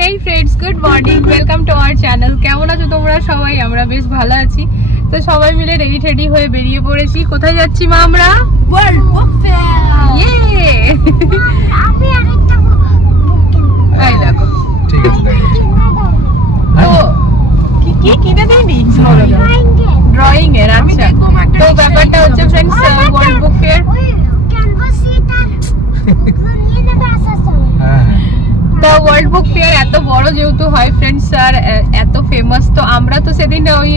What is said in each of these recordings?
Hey friends, good morning, welcome to our channel. কেমন আছো তোমরা সবাই? আমরা বেশ ভালো আছি। তো সবাই মিলে রেডি হয়ে বেরিয়ে পড়েছি। কোথায় যাচ্ছি মা? আমরা ওয়ার্ল্ড বুক ফেয়ার। ইয়ে আমি আরেকটা বুক এই দেখো। ঠিক আছে তো কি কিনে দিইনি? ড্রয়িং এর। আচ্ছা, তো ব্যাপারটা হচ্ছে ফ্রেন্ডস, ওয়ার্ল্ড বুক ফেয়ার তো ওয়ার্ল্ড বুক ফেয়ার এত বড় যেহেতু হয় ফ্রেন্ডস, আর এত ফেমাস, তো আমরা তো সেদিন ওই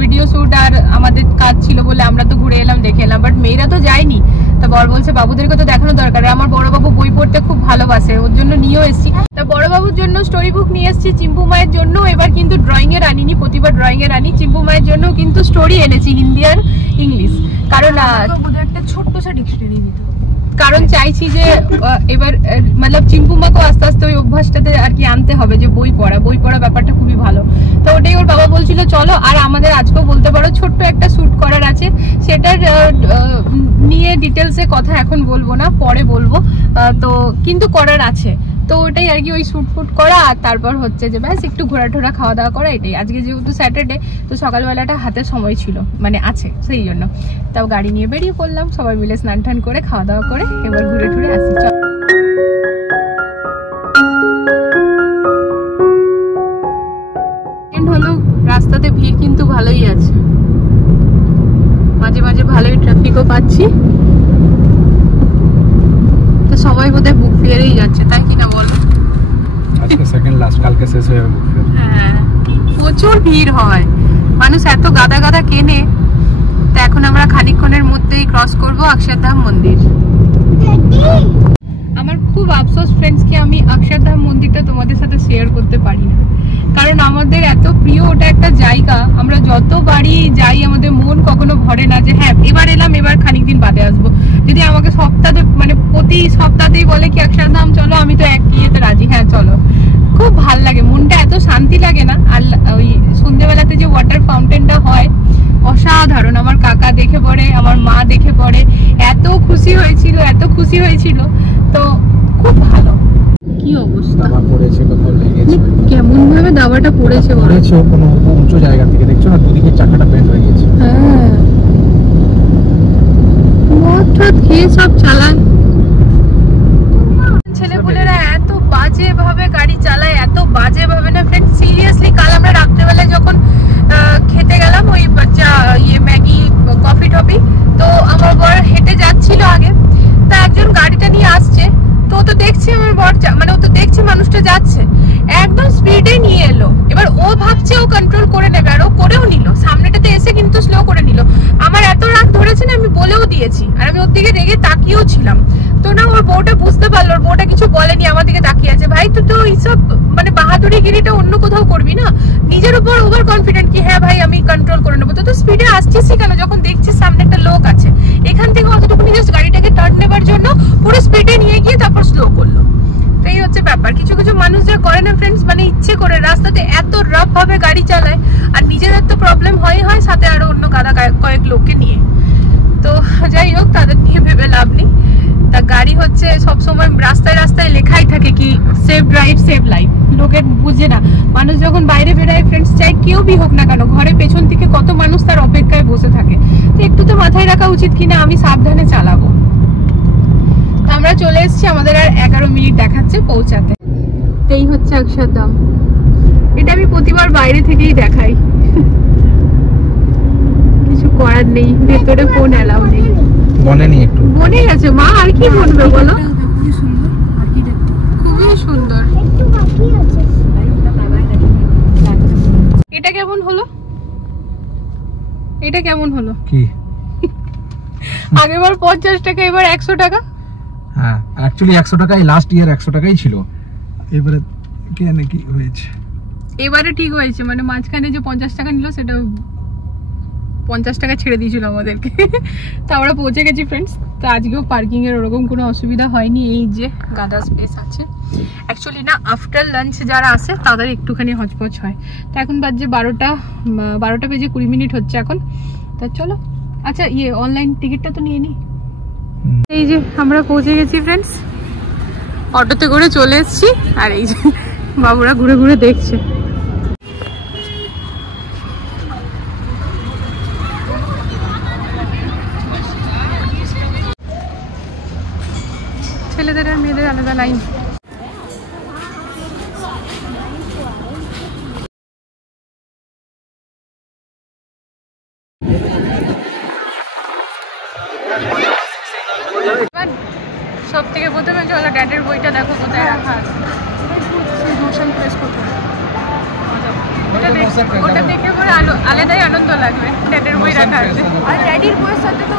ভিডিও শুট আর আমাদের কাজ ছিল বলে আমরা তো ঘুরে এলাম, দেখে এলাম, বাট মেয়েরা তো যায়নি। তা বর বলছে বাবুদেরকে তো দেখানো দরকার। আমার বড় বাবু বই পড়তে খুব ভালোবাসে, ওর জন্য নিয়েও এসেছি। তা বড় বাবুর জন্য স্টোরি বুক নিয়ে এসেছি, চিম্পু মায়ের জন্য এবার কিন্তু ড্রয়িং এর আনিনি, প্রতিবার ড্রয়িং এর আনি। চিম্পু মায়ের জন্য কিন্তু স্টোরি এনেছি, হিন্দি আর ইংলিশ, কারণ একটা ছোট্ট সা ডিকশনারি দিত, কারণ চাইছি যে এবার মানে চিম্পুমাকে আস্তে আস্তে ওই অভ্যাসটাতে আর কি আনতে হবে, যে বই পড়া ব্যাপারটা খুবই ভালো। তো ওটাই ওর বাবা বলছিল চলো। আর আমাদের আজকেও বলতে পারো ছোট্ট একটা শুট করার আছে, সেটার নিয়ে ডিটেলসে কথা এখন বলবো না, পরে বলবো। তো কিন্তু করার আছে, তো ওটাই আর কি, ওই শুট ফুট করা, আর তারপর হচ্ছে যে ব্যাস একটু ঘোরাটোরা খাওয়া দাওয়া করা, এটাই। আজকে যেহেতু স্যাটারডে, তো সকালবেলাটা হাতে সময় ছিল, মানে আছে, সেই জন্য তাও গাড়ি নিয়ে বেরিয়ে পড়লাম, সবাই মিলে স্নান টান করে খাওয়া দাওয়া করে এবার ঘুরে টুরে আসি। হলো রাস্তাতে ভিড় কিন্তু ভালোই আছে, মাঝে মাঝে ভালোই ট্রাফিকও পাচ্ছি। তো সবাই বোধহয় বুক ফেয়ারেই যাচ্ছে, তাই কিনা বলো? আজকে সেকেন্ড লাস্ট, কালকে শেষ হয়ে যাবে বুক ফেয়ার। হ্যাঁ, প্রচুর ভিড় হয়, মানুষ এত গাদা গাদা কেনে। তো এখন আমরা খানিকক্ষণের মধ্যেই ক্রস করব অক্ষরধাম মন্দির। আমার খুব আফসোস ফ্রেন্ডস কি আমি অক্ষরধাম মন্দিরটা তোমাদের সাথে শেয়ার করতে পারি না, কারণ আমাদের এত প্রিয় ওটা একটা জায়গা। আমরা যতবারই যাই আমাদের মন কখনো ভরে না যে হ্যাঁ এবার এলাম, এবার খানিক দিন বাদে আসবো। যদি আমাকে সপ্তাহে মানে প্রতি সপ্তাহেই বলে কি অক্ষরধাম চলো, আমি তো এক ইয়েতে রাজি, হ্যাঁ চলো। খুব ভাল লাগে, মনটা এত শান্তি লাগে না। আর ওই সন্ধ্যেবেলাতে যে ওয়াটার ফাউন্টেনটা হয় অসাধারণ, আমার কাকা দেখে পড়ে, আমার মা দেখে পড়ে, এত খুশি হয়েছিল। তো খুব ভালো। কি অবস্থা, দাবা পড়েছে, কোথাও লেগেছে, কেমন ভাবে দাবাটা পড়েছে কোনো উঁচু জায়গা থেকে, দেখছো না দুদিকে চাকাটা বেন্ড হয়ে গেছে। হ্যাঁ, মদ খেয়ে সব চালায়। ছেলেপুলেরা এত বাজে ভাবে গাড়ি চালায়, এত বাজে ভাবে না ফ্রেন্ড, সিরিয়াসলি। কাল আমরা রাত্রেবেলায় যখন খেতে গেলাম ওই ম্যাগি কফি টফি, তো আমার বর হেঁটে যাচ্ছিল আগে, তা একজন গাড়িটা নিয়ে আসছে, তো ও তো দেখছে আমার বর, মানে ও তো দেখছে মানুষটা যাচ্ছে, একদম স্পিডে নিয়ে এলো। এবার ও ভাবছে ও কন্ট্রোল করে নেবে, আর ও করেও নিল, সামনেটাতে এসে কিন্তু স্লো করে নিল। আমার এত রাগ ধরেছে না, আমি বলেও দিয়েছি, আর আমি ওর দিকে রেগে তাকিয়েও ছিলাম। তো না, ওর বউটা বুঝতে পারলো, ওর বউটা কিছু বলেনি, আমার দিকে তাকিয়ে আছে। ভাই তুই তো এইসব মানে বাহাদুরি গিরিটা অন্য কোথাও করবি না, নিজের উপর ওভার কনফিডেন্ট কি হ্যাঁ ভাই আমি কন্ট্রোল করে নেবো। তো স্পিডে আসছিস কেন, যখন দেখছিস সামনে একটা লোক আছে, এখান থেকে অতটুকু জাস্ট গাড়িটাকে টার্ন নেবার জন্য পুরো স্পিডে নিয়ে গিয়ে তারপর স্লো করলো। তো এই হচ্ছে ব্যাপার, কিছু মানুষ যা করে না ফ্রেন্ডস, মানে ইচ্ছে করে রাস্তাতে এত রাফ ভাবে গাড়ি চালায়, আর নিজেদের তো প্রবলেম হয় সাথে আরো অন্য গাদা কয়েক লোককে নিয়ে। তো যাই হোক, তাদের নিয়ে ভেবে লাভ নেই। তা গাড়ি হচ্ছে সবসময় রাস্তায় লেখাই থাকে কি সেভ ড্রাইভ সেভ লাইফ, লোকে বুঝে না। মানুষ যখন বাইরে বেরোয় ফ্রেন্ডস, চাই কেউ বি হোক না কেন, ঘরে পেছন থেকে কত মানুষ তার অপেক্ষায় বসে থাকে, তো একটু তো মাথায় রাখা উচিত কিনা আমি সাবধানে চালাবো। আমরা চলে এসেছি, আমাদের আর 11 মিনিট দেখাচ্ছে পৌঁছাতে। এই হচ্ছে অক্ষরধাম, এটা আমি প্রতিবার বাইরে থেকেই দেখাই, কিছু করার নেই, ভেতরে ফোন অ্যালাউ নেই। বনে গেছে মা, আর কি বলবে বলো? খুবই সুন্দর। এটা কেমন হলো কি? আগেবার 50 টাকা, এবার 100 টাকা। হ্যাঁ, অ্যাকচুয়ালি 100 টাকাই লাস্ট ইয়ার 100 টাকাই ছিল, এবারে কেন কি হয়েছে? এবারে ঠিক হয়েছে, মানে মাঝখানে যে 50 টাকা নিল সেটা 50 টাকা ছেড়ে দিয়েছিল আমাদেরকে। তো আমরা পৌঁছে গেছি ফ্রেন্ডস। তো আজকেও পার্কিং এর ওরকম কোনো অসুবিধা হয়নি, এই যে গাদা স্পেস আছে। অ্যাকচুয়ালি না, আফটার লাঞ্চ যারা আসে তাদের একটুখানি হচপচ হয়। তো এখন বাজে 12টা বেজে 20 মিনিট হচ্ছে এখন। তা চলো, আচ্ছা অনলাইন টিকিটটা তো নিয়ে নি। এই যে আমরা পৌঁছে গেছি ফ্রেন্ডস, অটোতে করে চলে এসেছি। আর এই যে বাবুরা ঘুরে ঘুরে দেখছে। ছেলেদের আর মেয়েদের আলাদা লাইন। সব থেকে প্রথমে চলো ড্যাডের বইটা দেখো কোথায় রাখা আছে। নোশন প্রেস কোথায়, ওটা দেখে পরে আলাদাই আনন্দ লাগবে। ড্যাডের বই রাখা আছে, আর ড্যাডির বইয়ের সাথে তো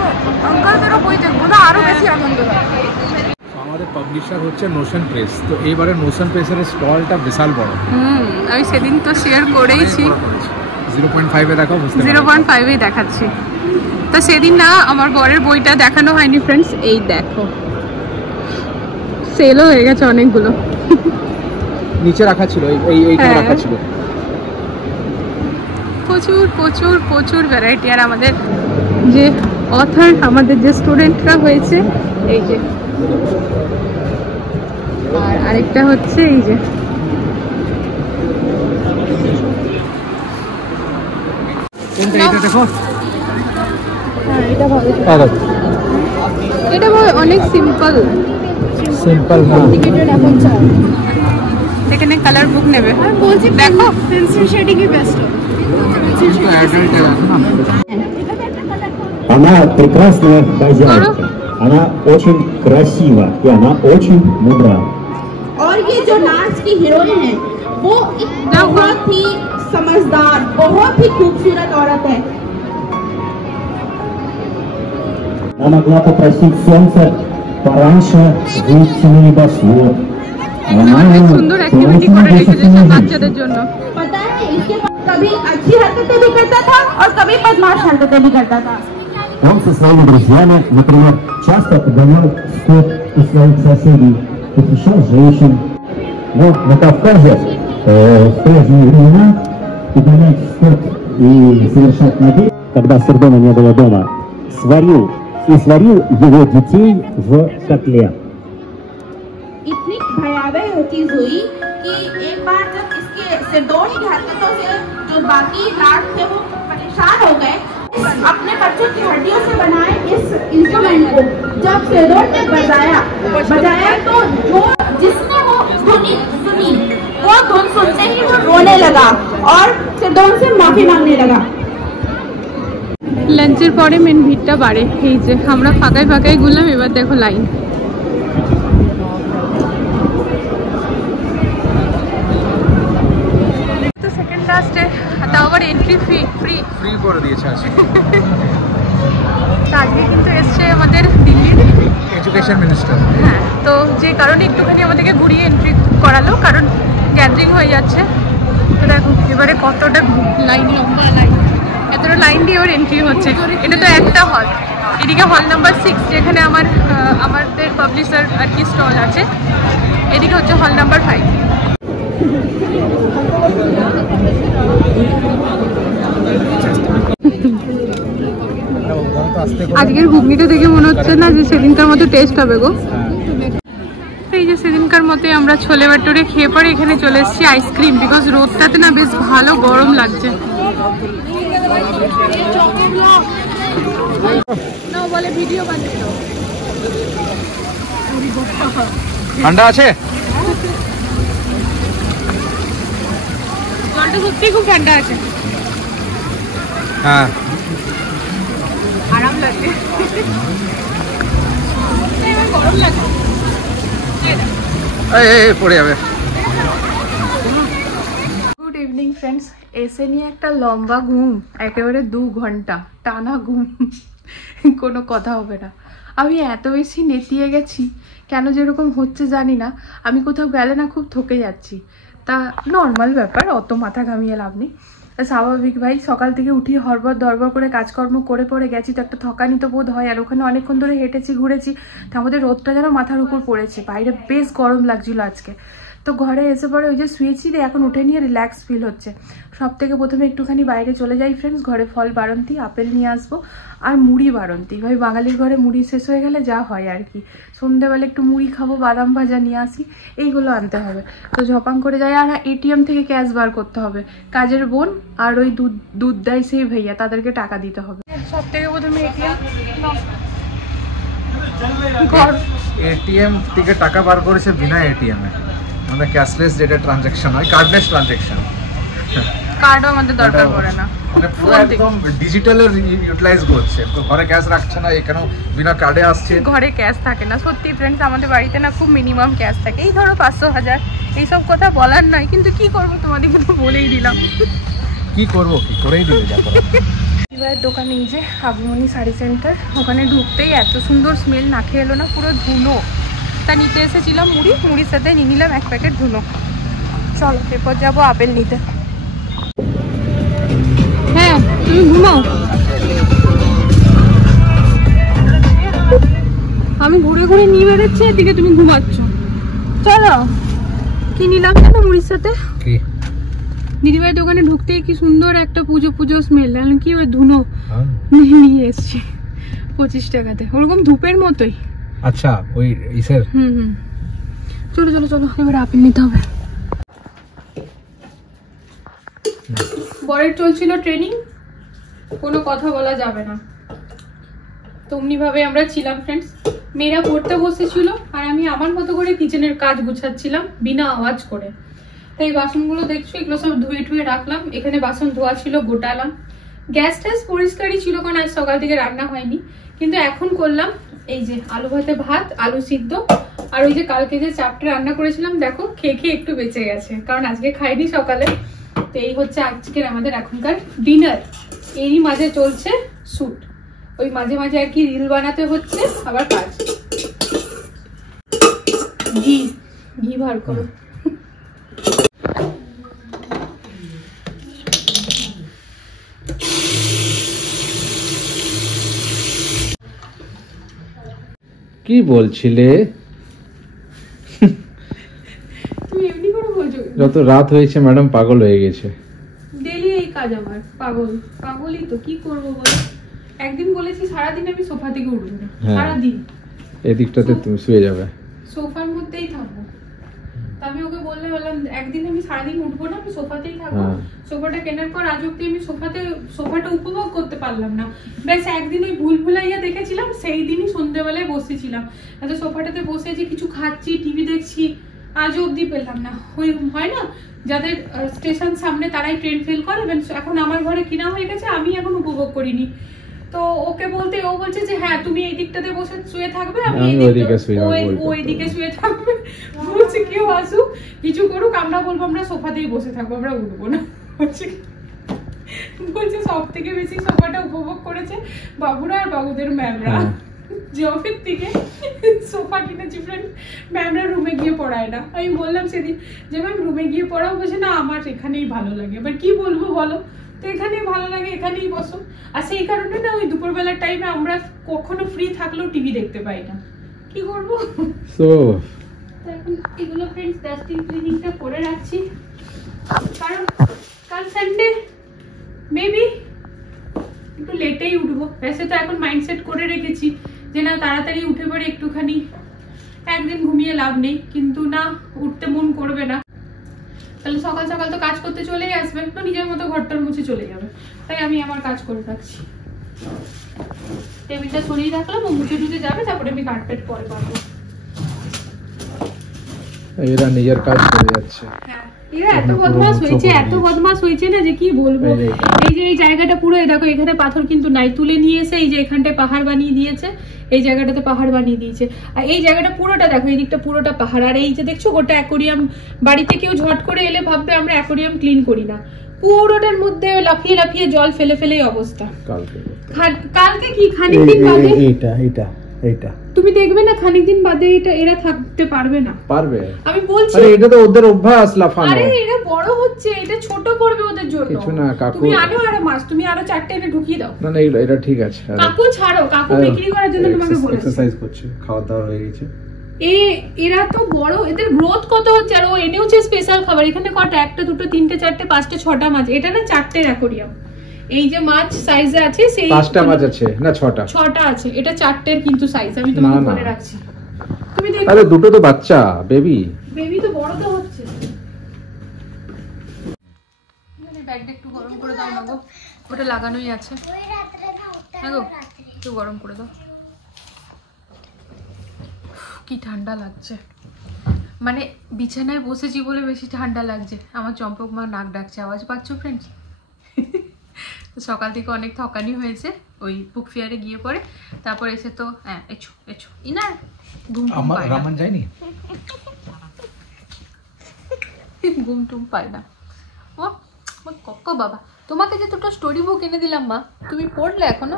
আঙ্কেলদেরও বই দেখবো না, আরো বেশি আনন্দ লাগবে। আমাদের পাবলিশার হচ্ছে নোশন প্রেস, তো এইবারে নোশন প্রেসের স্টলটা বিশাল বড়। আমি সেদিন তো শেয়ার করেইছি। 0.5 এ দেখাও, 0.5 দেখাচ্ছি। তো সেদিন না আমার বরের বইটা দেখানো হয়নি ফ্রেন্ডস। এই দেখো সেলও হয়ে গেছে অনেকগুলো। নিচে রাখা ছিল, এইখানে রাখা ছিল। প্রচুর প্রচুর প্রচুর ভ্যারাইটি। আর আমাদের যে অথর, আমাদের যে স্টুডেন্টরা হয়েছে, এই যে, আর আরেকটা হচ্ছে এই যে, কোনটা? এটা দেখো, হ্যাঁ এটা ভালো। এটা অনেক সিম্পল। এখানে কালার বুক নেবে, বলছি দেখো পেন্সিল শেডিং এ বেস্ট। Она прекрасная хозяйка, она очень красива и она очень мудра. और ये जो नाच की हीरोइन है वो एक बहुत ही समझदार, बहुत ही खूबसूरत औरत है। Она могла попросить солнце пораньше выйти на небосвод. অনেক সুন্দর অ্যাক্টিভিটি করে রেখেছে সব বাচ্চাদের জন্য। पता है इसके पास कभी अच्छी हरकतें भी करता था और कभी बदमाश हरकतें भी करता था। Он со своими друзьями, например, часто погонял скот у своих соседей, похищал женщин. Но на Кавказе в прежние времена погонять скот и совершать набег, когда Сердона не было дома, сварил его детей в котле. इतनी भयावह चीज हुई कि एक बार जब इसके सिरदौन की हरकतों से जो बाकी लाट थे वो परेशान हो गए, अपने बच्चों की हड्डियों से बनाए इस इंस्ट्रूमेंट को जब सिरदौन ने बजाया तो जो जिसने वो सुनी वो धुन सुनते ही वो रोने लगा और सिरदौन से माफी मांगने लगा। লাঞ্চের পরে মেন ভিড়টা বাড়ে। এই যে আমরা ফাঁকায় ফাঁকায় ঘুরলাম, এবার দেখো লাইন। তো সেকেন্ড লাস্টে তাও আবার এন্ট্রি ফ্রি করে দিয়েছে আজকে। আজকে কিন্তু এসছে আমাদের দিল্লির এডুকেশন মিনিস্টার। হ্যাঁ, তো যে কারণে একটুখানি আমাদেরকে ঘুরিয়ে এন্ট্রি করালো, কারণ গ্যাদারিং হয়ে যাচ্ছে। তো দেখো এবারে কতটা লাইন, লম্বা লাইন, এতটা লাইন দিয়ে এবার এন্ট্রি হচ্ছে। এটা তো একটা হল, এদিকে হল নাম্বার 6 যেখানে আমাদের পাবলিশার আর কি স্টল আছে, এদিকে হচ্ছে হল নাম্বার 5। আজকের ঘুগনিটা দেখে মনে হচ্ছে না যে সেদিনকার মতো টেস্ট হবে গো। এই যে সেদিনকার মতোই আমরা ছোলে ভাটুরে খেয়ে পরে এখানে চলে এসেছি আইসক্রিম, বিকজ রোদটাতে না বেশ ভালো গরম লাগছে। ঠান্ডা আছে, জলটা সত্যি খুব ঠান্ডা আছে, হ্যাঁ আরাম লাগে। এবার গরম লাগে, পড়ে যাবে। Good evening friends. এসে নিয়ে একটা লম্বা ঘুম, একেবারে 2 ঘন্টা টানা ঘুম, কোনো কথা হবে না। আমি এত বেশি নেতিয়ে গেছি, কেন যেরকম হচ্ছে জানি না। আমি কোথাও গেলে না খুব থকে যাচ্ছি, তা নর্মাল ব্যাপার, অত মাথা ঘামিয়ে লাভ নেই, স্বাভাবিক ভাই। সকাল থেকে উঠি হড়বড় দরবড় করে কাজকর্ম করে পরে গেছি, তো একটা থকানি তো বোধ হয়। আর ওখানে অনেকক্ষণ ধরে হেঁটেছি ঘুরেছি, তার মধ্যে রোদটা যেন মাথার উপর পড়েছে, বাইরে বেশ গরম লাগছিল আজকে। তো তো ঘরে এসে পরে ওই যে শুয়েছি রে, এখন উঠে নিয়ে রিল্যাক্স ফিল হচ্ছে। সব থেকে প্রথমে একটুখানি বাইরে চলে যাই ফ্রেন্ডস, ঘরে ফল বাড়ন্তি, আপেল নিয়ে আসবো আর মুড়ি বাড়ন্তি। ভাই বাঙালির ঘরে মুড়ি শেষ হয়ে গেলে যা হয় আর কি, সন্ধ্যেবেলা একটু মুড়ি খাবো, বাদাম ভাজা নিয়ে আসি, এইগুলো আনতে হবে। তো ঝপাং করে যাই। আর এটিএম থেকে ক্যাশ বার করতে হবে, কাজের বোন আর ওই দুধ দেয় সেই ভাইয়া, তাদেরকে টাকা দিতে হবে। সব থেকে প্রথমে এটিএম থেকে টাকা বার করেছে বিনা এটিএম এ, আমাদের ক্যাশলেস যেটা ট্রানজাকশন হয়, কার্ডলেস ট্রানজাকশন। কার্ডও আমাদের দরকার পড়ে না, মানে পুরো একদম ডিজিটালের ইউটিলাইজ করছে, তো ঘরে ক্যাশ রাখছে না, এখানেও বিনা কার্ডে আসছে। ঘরে ক্যাশ থাকে না সত্যি ফ্রেন্ডস, আমাদের বাড়িতে না খুব মিনিমাম ক্যাশ থাকে, এই ধরো 500-1000, এইসব কথা বলার নয়, কিন্তু কি করবো তোমাদেরকে তো বলেই দিলাম। কি করবো, কি করেই দিলে যা করার। এবার দোকানে এই যে আবুমনি শাড়ি সেন্টার, ওখানে ঢুকতেই এত সুন্দর স্মেল, না খেয়ে এলো না, পুরো ধুনো। তা নিতে এসেছিলাম মুড়ির সাথে নিয়ে নিলাম 1 প্যাকেট ধুনো। চলো এরপর যাবো আপেল নিতে। হ্যাঁ তুমি ঘুমাও, আমি ঘুরে ঘুরে নিয়ে বেরোচ্ছি, এদিকে তুমি ঘুমাচ্ছ। চলো কি নিলাম জানো মুড়ির সাথে? দিদিভাই দোকানে ঢুকতেই কি সুন্দর একটা পুজো স্মেল, কি ওই ধুনো নিয়ে এসছি 25 টাকাতে, ওরকম ধূপের মতোই। আচ্ছা ওই ইসের। চলো চলো চলো, এবার আপেল নিতে হবে। বরের চলছিল ট্রেনিং, কোনো কথা বলা যাবে না, তেমনি ভাবে আমরা ছিলাম ফ্রেন্ডস। মেয়েরা পড়তে বসেছিল আর আমি আমার মতো করে কিচেনের কাজ গুছাচ্ছিলাম বিনা আওয়াজ করে। তো এই বাসনগুলো দেখছো, এগুলো সব ধুয়ে রাখলাম, এখানে বাসন ধোয়া ছিল গোটালাম। গ্যাস ট্যাস পরিষ্কারই ছিল, কারণ আজ সকাল থেকে রান্না হয়নি, কিন্তু এখন করলাম এই যে আলু ভাতে ভাত, আলু সিদ্ধ, আর ওই যে কালকে যে চাপটা রান্না করেছিলাম দেখো খেয়ে একটু বেঁচে গেছে, কারণ আজকে খাইনি সকালে। তো এই হচ্ছে আজকের আমাদের এখনকার ডিনার। এরই মাঝে চলছে শুট, ওই মাঝে মাঝে আর কি রিল বানাতে হচ্ছে, আবার কাজ। ঘি বার করো। কি বলছিলে? তুমি এমনি করে বলছো? যত রাত হয়েছে ম্যাডাম পাগল হয়ে গেছে। ডেলি এই কাজ আমার, পাগলই তো, কি করবো বলো। একদিন বলেছি সারাদিন আমি সোফা থেকে উঠবো না, সারাদিন এদিকটাতে তুমি শুয়ে যাবে, সোফার মধ্যেই থাকবো। আমি ওকে বললাম একদিন আমি সারাদিন উঠবো না, আমি সোফাতেই থাকবো। সোফাটা কেনার পর আজ অব্দি আমি সোফাটা উপভোগ করতে পারলাম না। ব্যাস একদিন ওই ভুলভুলাইয়া দেখেছিলাম, সেই দিনই সন্ধ্যেবেলায় বসেছিলাম, এত সোফাটাতে বসে যে কিছু খাচ্ছি, টিভি দেখছি, আজ অব্দি পেলাম না। ওই হয় না যাদের স্টেশন সামনে তারাই ট্রেন ফেল করে, এখন আমার ঘরে কিনা হয়ে গেছে, আমি এখন উপভোগ করিনি। তো ওকে বলতে ও বলছে যে হ্যাঁ তুমি এই দিকটাতে বসে শুয়ে থাকবে, আমি ওইদিকে শুয়ে থাকবে। বলছে কেউ আসুক কিছু করুক, আমরা বলবো আমরা সোফাতেই বসে থাকবো, আমরা উঠবো না। বলছে সব থেকে বেশি সোফাটা উপভোগ করেছে বাবুরা আর বাবুদের ম্যামরা। জবের থেকে সোফা কিনেছি ফ্রেন্ড, ম্যামরা রুমে গিয়ে পড়ায় না। আমি বললাম সেদিন যে ম্যাম রুমে গিয়ে পড়াও, বলছে না আমার এখানেই ভালো লাগে। এবার কি বলবো বলো, তো এখানেই ভালো লাগে, এখানেই বসো। আর সেই কারণে না ওই দুপুরবেলার টাইমে আমরা কখনো ফ্রি থাকলেও টিভি দেখতে পাই না, কি করবো। তো এখন এগুলো ফ্রেন্ডস ডাস্টিং ক্লিনিংটা করে রাখছি, কারণ কাল সানডে মেবি একটু লেটেই উঠবো। ভেসে তো এখন মাইন্ডসেট করে রেখেছি যে না তাড়াতাড়ি উঠে পড়ে একটুখানি, একদিন ঘুমিয়ে লাভ নেই, কিন্তু না উঠতে মন করবে না। তাহলে সকাল সকাল তো কাজ করতে চলেই আসবে, তো নিজের মতো ঘরটার মুছে চলে যাবে। তাই আমি আমার কাজ করে রাখছি, টেবিলটা সরিয়ে রাখলাম, ও মুছে টুছে যাবে, তারপরে আমি কার্পেট পরে পাবো। এরা নিজের কাজ করে যাচ্ছে। হ্যাঁ এরা এত বদমাশ হয়েছে না যে কি বলবো। এই যে এই জায়গাটা পুরো দেখো, এখানে পাথর কিন্তু নাই, তুলে নিয়ে এসে এই যে এখানটায় পাহাড় বানিয়ে দিয়েছে, এই জায়গাটাতে পাহাড় বানিয়ে দিয়েছে। আর এই জায়গাটা পুরোটা দেখো, এই দিকটা পুরোটা পাহাড়। আর এই যে দেখছো গোটা অ্যাকোরিয়াম, বাড়িতে কেউ ঝট করে এলে ভাববে আমরা অ্যাকোরিয়াম ক্লিন করি না, পুরোটার মধ্যে লাফিয়ে লাফিয়ে জল ফেলে ফেলেই অবস্থা। কালকে কি খানিক দিন বাদে এইটা তুমি দেখবে না, খানিক দিন বাদে এটা এরা থাকতে পারবে না। পারবে, আমি বলছি। আরে এটা তো ওদের অভ্যাস লাফানো। আরে এরা বড় হচ্ছে, এটা ছোট পড়বে ওদের জন্য। কিছু না কাকু, তুমি আরো মাস, তুমি আরো 4টে এনে ঢুকিয়ে দাও। না এটা ঠিক আছে। কাকু ছাড়ো, কাকু বিক্রি করার জন্য তোমাকে বলেছি। এক্সারসাইজ করছে, খাওয়া দাওয়া হয়ে গেছে। এরা তো বড়, এদের গ্রোথ কত হচ্ছে। আর ও এনেওছে স্পেশাল খাবার। এখানে কটা, একটা দুটো তিনটে চারটে পাঁচটা ছটা মাছ। এটা না চারটে অ্যাকোরিয়াম। এই যে মাছ সাইজে আছে সেই পাঁচটা মাছ আছে না ছটা আছে। এটা চারটের কিন্তু সাইজ আমি তোমাকে বলে রাখছি। তুমি দেখো, আরে দুটো তো বাচ্চা বেবি তো বড় তো হচ্ছে। ব্যাগটা একটু গরম করে দাও না গো, ওটা লাগানোই আছে। হ্যাঁ গো, একটু গরম করে দাও। কি ঠান্ডা লাগছে, মানে বিছানায় বসেছি বলে বেশি ঠান্ডা লাগছে। আমার চম্পক মা নাক ডাকছে, আওয়াজ পাচ্ছ ফ্রেন্ডস? তো সকাল থেকে অনেক থকানি হয়েছে ওই বুক ফেয়ারে গিয়ে পরে, তারপর এসে তো হ্যাঁ এছো ইনার ঘুম যায়নি, ঘুম টুম পায় না। ও কক্কো বাবা, তোমাকে যে দুটো স্টোরি বুক এনে দিলাম মা, তুমি পড়লে এখনো?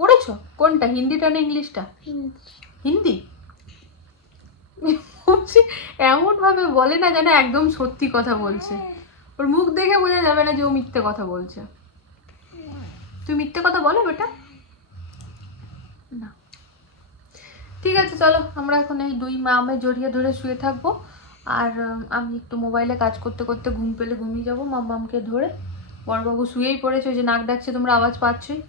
পড়েছো? কোনটা, হিন্দিটা না ইংলিশটা? হিন্দি। এমন ভাবে বলে না যেন একদম সত্যি কথা বলছে। ওর মুখ দেখে বোঝা যাবে না যে ও মিথ্যে কথা বলছে। তুই মিথ্যে কথা বলো বেটা? না, ঠিক আছে চলো, আমরা এখন এই দুই মা আমে জড়িয়ে ধরে শুয়ে থাকবো। আর আমি একটু মোবাইলে কাজ করতে করতে ঘুম পেলে ঘুমিয়ে যাবো মাম্মামকে ধরে। বড়বাবু শুয়েই পড়েছে, ওই যে নাক ডাকছে, তোমরা আওয়াজ পাচ্ছই।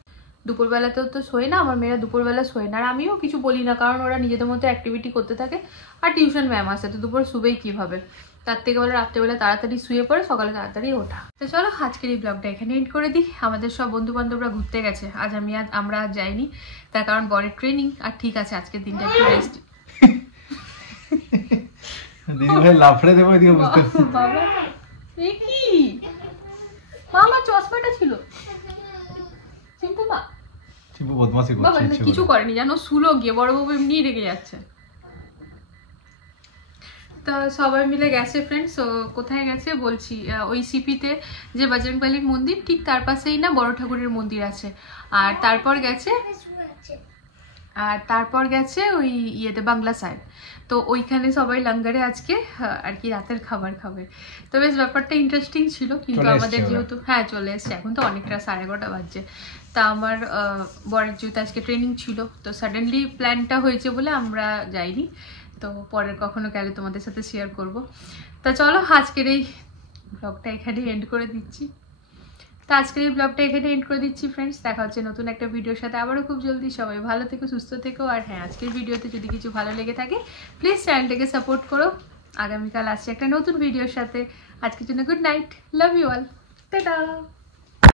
দুপুরবেলাতেও তো শোয় না, আমার মেয়েরা দুপুরবেলা শোয় না। আর আমিও কিছু বলি না, কারণ ওরা নিজেদের মতো অ্যাক্টিভিটি করতে থাকে। আর টিউশন ম্যাম আসে, তো দুপুর শুবেই কীভাবে, তার থেকে বলে রাত্রেবেলা তাড়াতাড়ি শুয়ে পড়ে সকালে তাড়াতাড়ি ওঠা। তো চলো আজকের এই ব্লগটা এখানে এন্ড করে দিই। আমাদের সব বন্ধু বান্ধবরা ঘুরতে গেছে, আমরা আজ যাইনি, তার কারণ বরের ট্রেনিং। আর ঠিক আছে, আজকের দিনটা একটু রেস্ট। লাফড়ে দেবো এদিকে বুঝতে বাবা এ কি মামা, চশমাটা ছিল চিম্পু মা, চিম্পু বদমাশি করছে, বাবা কিছু করেনি জানো, শুলো গিয়ে বড়বাবু এমনি রেগে যাচ্ছে। তা সবাই মিলে গেছে ফ্রেন্ডস। কোথায় গেছে বলছি, ওই সিপিতে যে বজরংবলীর মন্দির ঠিক তার পাশেই না বড় ঠাকুরের মন্দির আছে। আর তারপর গেছে ওই ইয়েতে বাংলা সাইড। তো ওইখানে সবাই লঙ্গারে আজকে আর কি রাতের খাবার খাবে। তো বেশ ব্যাপারটা ইন্টারেস্টিং ছিল। কিন্তু আমাদের যেহেতু হ্যাঁ চলে এসছে, এখন তো অনেকটা 11:30 বাজছে। তা আমার বরের যেহেতু আজকে ট্রেনিং ছিল, তো সাডেনলি প্ল্যানটা হয়েছে বলে আমরা যাইনি। তো পরে কখনো গেলে তোমাদের সাথে শেয়ার করব। তা চলো আজকের এই ব্লগটা এখানে এন্ড করে দিচ্ছি। ফ্রেন্ডস, দেখা হচ্ছে নতুন একটা ভিডিওর সাথে আবারও খুব জলদি। সবাই ভালো থেকো, সুস্থ থেকো। আর হ্যাঁ, আজকের ভিডিওতে যদি কিছু ভালো লেগে থাকে প্লিজ চ্যানেলটাকে সাপোর্ট করো। আগামীকাল আসছে একটা নতুন ভিডিওর সাথে। আজকের জন্য good night, love you all, tata.